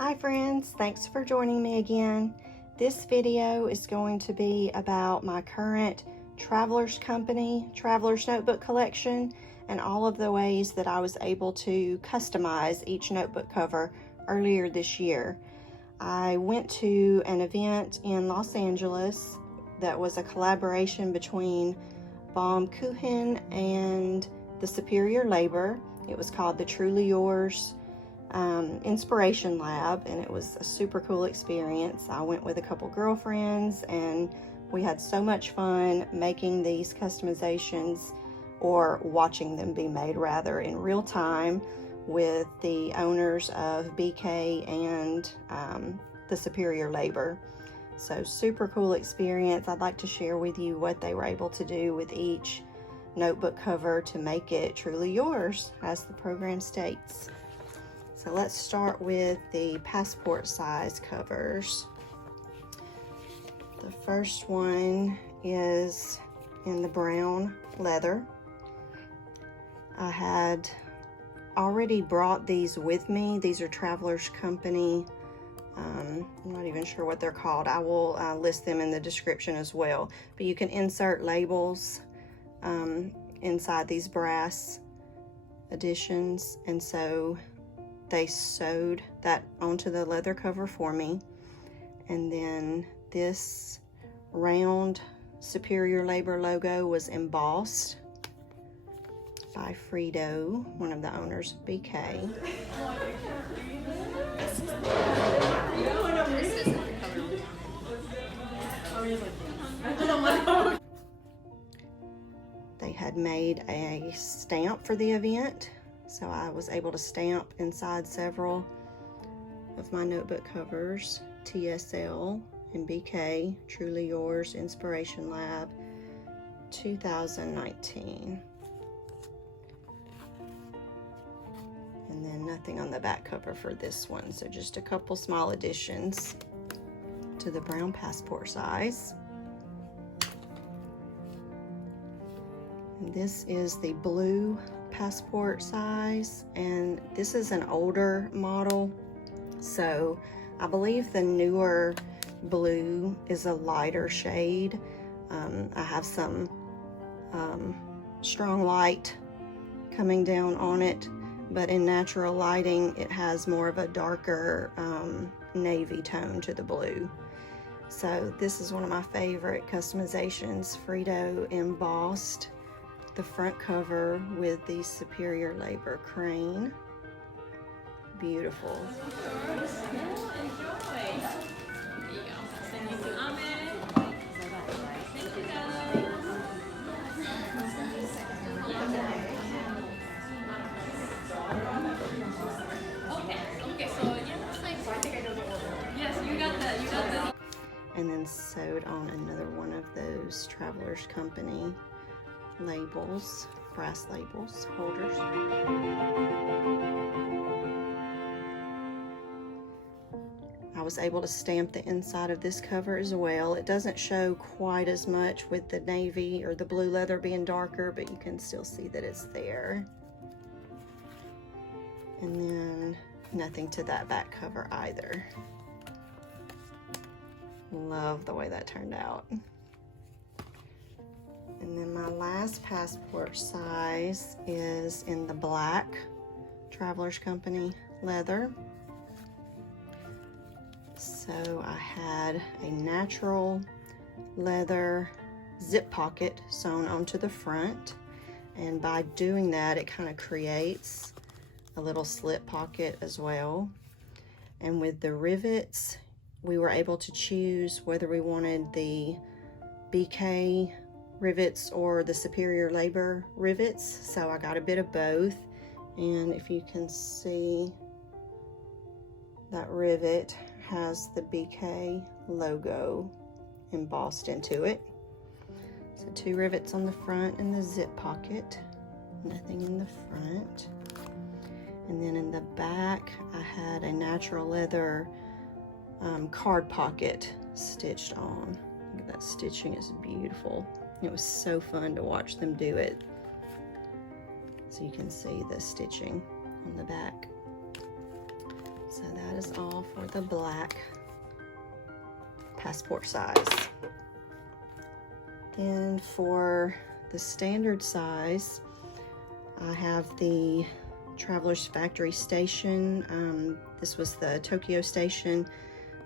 Hi friends, thanks for joining me again. This video is going to be about my current Traveler's Notebook collection, and all of the ways that I was able to customize each notebook cover earlier this year. I went to an event in Los Angeles that was a collaboration between Baum-Kuchen and the Superior Labor. It was called the Truly Yours Inspiration Lab, and it was a super cool experience. I went with a couple girlfriends and we had so much fun making these customizations, or watching them be made rather, in real time with the owners of BK and the Superior Labor. So super cool experience. I'd like to share with you what they were able to do with each notebook cover to make it truly yours, as the program states. So let's start with the passport size covers. The first one is in the brown leather. I had already brought these with me. These are Traveler's Company. I'm not even sure what they're called. I will list them in the description as well. But you can insert labels inside these brass editions, and so they sewed that onto the leather cover for me. And then this round Superior Labor logo was embossed by Frito, one of the owners of BK. They had made a stamp for the event, so I was able to stamp inside several of my notebook covers. TSL and BK, Truly Yours Inspiration Lab 2019. And then nothing on the back cover for this one, so just a couple small additions to the brown passport size. And this is the blue passport size, and this is an older model, so I believe the newer blue is a lighter shade. I have some strong light coming down on it, but in natural lighting it has more of a darker navy tone to the blue. So this is one of my favorite customizations. Frito embossed the front cover with the Superior Labor crane. Beautiful. And then sewed on another one of those Traveler's Company labels, brass labels, holders. I was able to stamp the inside of this cover as well. It doesn't show quite as much with the navy or the blue leather being darker, but you can still see that it's there. And then nothing to that back cover either. Love the way that turned out. And then my last passport size is in the black Traveler's Company leather. So I had a natural leather zip pocket sewn onto the front, and by doing that it kind of creates a little slip pocket as well. And with the rivets, we were able to choose whether we wanted the BK rivets or the Superior Labor rivets, so I got a bit of both. And if you can see, that rivet has the BK logo embossed into it. So 2 rivets on the front and the zip pocket, nothing in the front. And then in the back I had a natural leather card pocket stitched on. Look at that stitching, is beautiful. It was so fun to watch them do it. So you can see the stitching on the back. So that is all for the black passport size. Then for the standard size, I have the Traveler's Factory Station. This was the Tokyo Station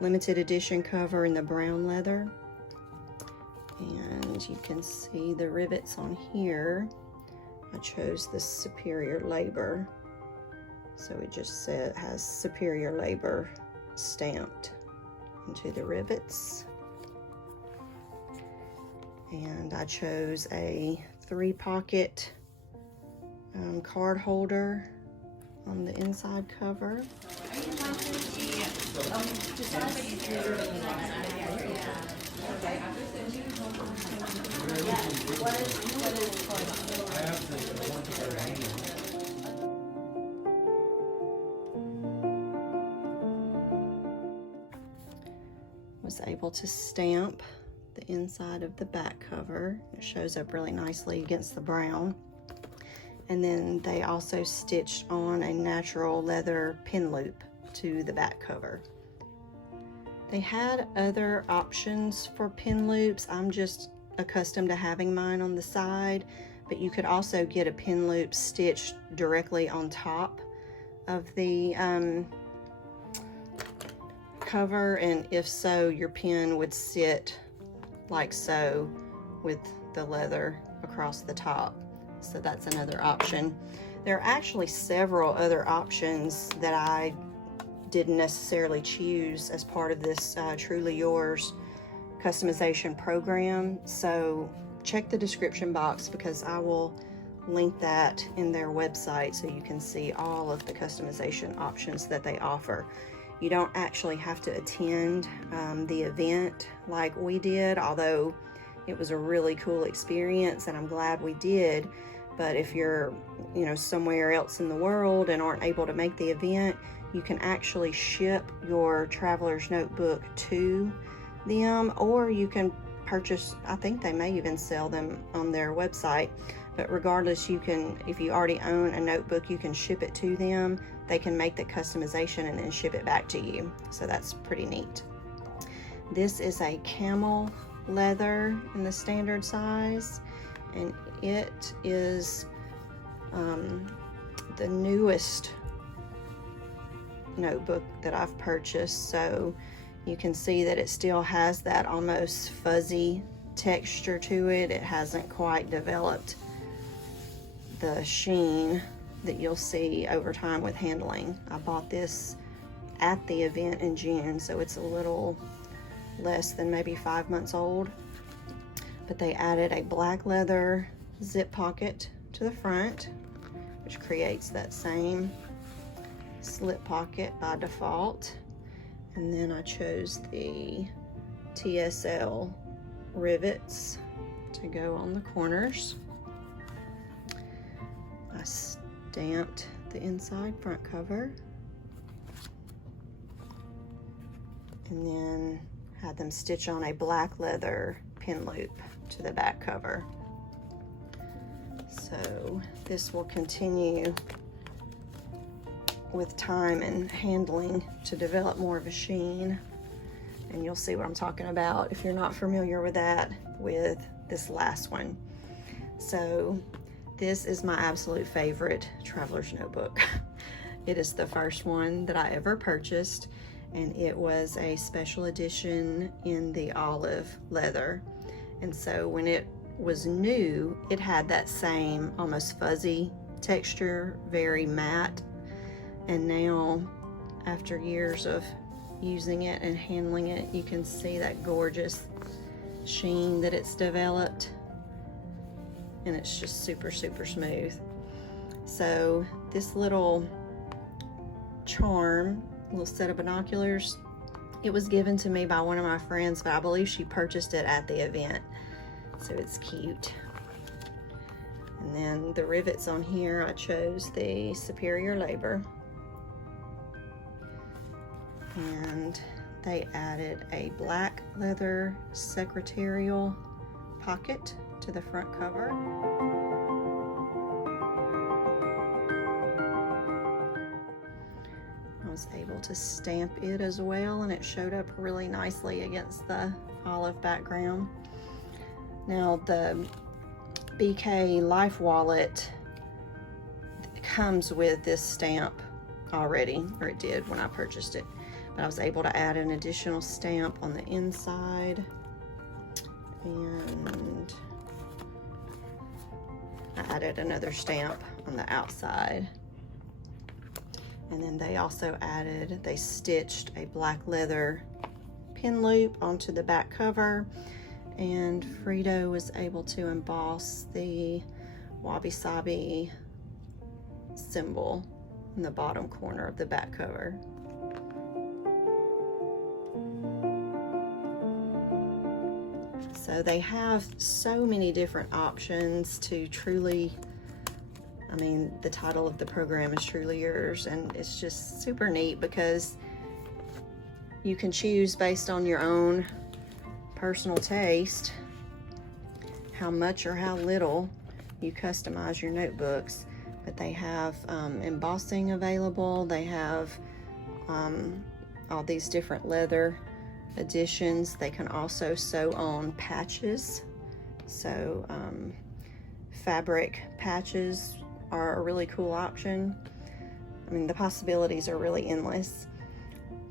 limited edition cover in the brown leather. And you can see the rivets on here. I chose the Superior Labor. So it just has Superior Labor stamped into the rivets. And I chose a 3-pocket card holder on the inside cover. Was able to stamp the inside of the back cover. It shows up really nicely against the brown. And then they also stitched on a natural leather pin loop to the back cover. They had other options for pin loops. I'm just accustomed to having mine on the side, but you could also get a pin loop stitched directly on top of the cover, and if so, your pin would sit like so with the leather across the top. So that's another option. There are actually several other options that I didn't necessarily choose as part of this Truly Yours customization program. So check the description box because I will link that in their website so you can see all of the customization options that they offer. You don't actually have to attend the event like we did, although it was a really cool experience and I'm glad we did. But if you're, somewhere else in the world and aren't able to make the event, you can actually ship your traveler's notebook to them, or you can purchase, I think they may even sell them on their website. But regardless, you can, if you already own a notebook, you can ship it to them. They can make the customization and then ship it back to you. So that's pretty neat. This is a camel leather in the standard size, and it is the newest notebook that I've purchased. So you can see that it still has that almost fuzzy texture to it. It hasn't quite developed the sheen that you'll see over time with handling. I bought this at the event in June, so it's a little less than maybe 5 months old. But they added a black leather zip pocket to the front, which creates that same slip pocket by default. And then I chose the TSL rivets to go on the corners. I stamped the inside front cover and then had them stitch on a black leather pin loop to the back cover. So this will continue with time and handling to develop more of a sheen, and you'll see what I'm talking about if you're not familiar with that with this last one. So this is my absolute favorite traveler's notebook. It is the first one that I ever purchased, and it was a special edition in the olive leather. And so when it was new, it had that same almost fuzzy texture, very matte. And now, after years of using it and handling it, you can see that gorgeous sheen that it's developed. And it's just super, super smooth. So this little charm, little set of binoculars, it was given to me by one of my friends, but I believe she purchased it at the event. So it's cute. And then the rivets on here, I chose the Superior Labor. And they added a black leather secretarial pocket to the front cover. I was able to stamp it as well, and it showed up really nicely against the olive background. Now the BK Life Wallet comes with this stamp already, or it did when I purchased it, but I was able to add an additional stamp on the inside, and I added another stamp on the outside. And then they stitched a black leather pin loop onto the back cover, and Frito was able to emboss the wabi-sabi symbol in the bottom corner of the back cover. So they have so many different options to truly, I mean, the title of the program is Truly Yours, and it's just super neat because you can choose based on your own personal taste how much or how little you customize your notebooks. But they have embossing available. They have all these different leather additions. They can also sew on patches. So fabric patches are a really cool option. I mean, the possibilities are really endless.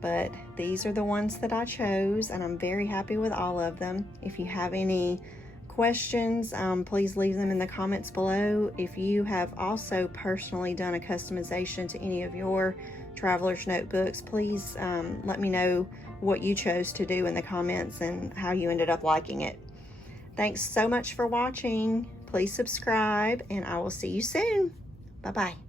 But these are the ones that I chose, and I'm very happy with all of them. If you have any questions, please leave them in the comments below. If you have also personally done a customization to any of your traveler's notebooks, please let me know what you chose to do in the comments and how you ended up liking it. Thanks so much for watching. Please subscribe, and I will see you soon. Bye-bye.